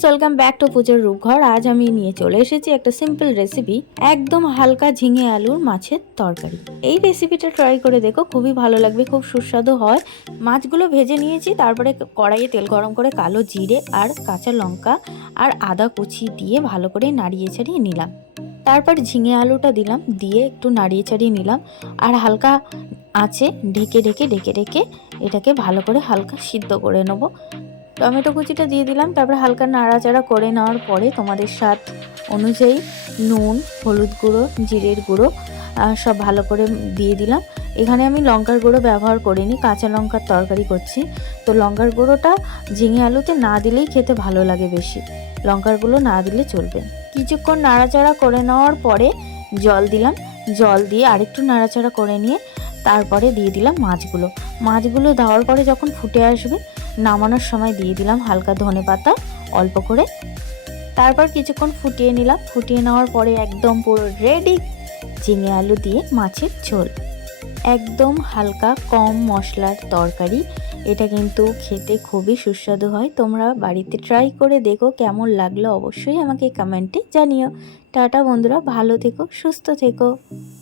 Guys, welcome back to পুজোর রূপঘর। আজ আমি নিয়ে চলে এসেছি একটা সিম্পল রেসিপি, একদম হালকা ঝিঙে আলুর মাছের তরকারি। এই রেসিপিটা ট্রাই করে দেখো, খুবই ভালো লাগবে, খুব সুস্বাদু হয়। মাছগুলো ভেজে নিয়েছি, তারপরে কড়াইয়ে তেল গরম করে কালো জিরে আর কাঁচা লঙ্কা আর আদা কুচি দিয়ে ভালো করে নাড়িয়ে ছাড়িয়ে নিলাম। তারপর ঝিঙে আলুটা দিলাম, দিয়ে একটু নাড়িয়ে ছাড়িয়ে নিলাম আর হালকা আঁচে ঢেকে ঢেকে ঢেকে ঢেকে এটাকে ভালো করে হালকা সিদ্ধ করে নেবো। টমেটো কুচিটা দিয়ে দিলাম, তারপরে হালকা নাড়াচাড়া করে নেওয়ার পরে তোমাদের স্বাদ অনুযায়ী নুন, হলুদ গুঁড়ো, জিরের গুঁড়ো সব ভালো করে দিয়ে দিলাম। এখানে আমি লঙ্কার গুঁড়ো ব্যবহার করিনি, কাঁচা লঙ্কার তরকারি করছি, তো লঙ্কার গুঁড়োটা ঝিঙে আলুতে না দিলেই খেতে ভালো লাগে বেশি, লঙ্কার গুঁড়ো না দিলে চলবে। কিছুক্ষণ নাড়াচাড়া করে নেওয়ার পরে জল দিলাম, জল দিয়ে আরেকটু নাড়াচাড়া করে নিয়ে তারপরে দিয়ে দিলাম মাছগুলো দেওয়ার পরে যখন ফুটে আসবে, নামানোর সময় দিয়ে দিলাম হালকা ধনেপাতা অল্প করে। তারপর কিছুক্ষণ ফুটিয়ে নিলাম, ফুটিয়ে নেওয়ার পরে একদম পুরো রেডি ঝিঙে আলু দিয়ে মাছের ঝোল, একদম হালকা কম মশলার তরকারি। এটা কিন্তু খেতে খুবই সুস্বাদু হয়। তোমরা বাড়িতে ট্রাই করে দেখো, কেমন লাগলো অবশ্যই আমাকে কমেন্টে জানিও। টাটা বন্ধুরা, ভালো থেকো, সুস্থ থেকো।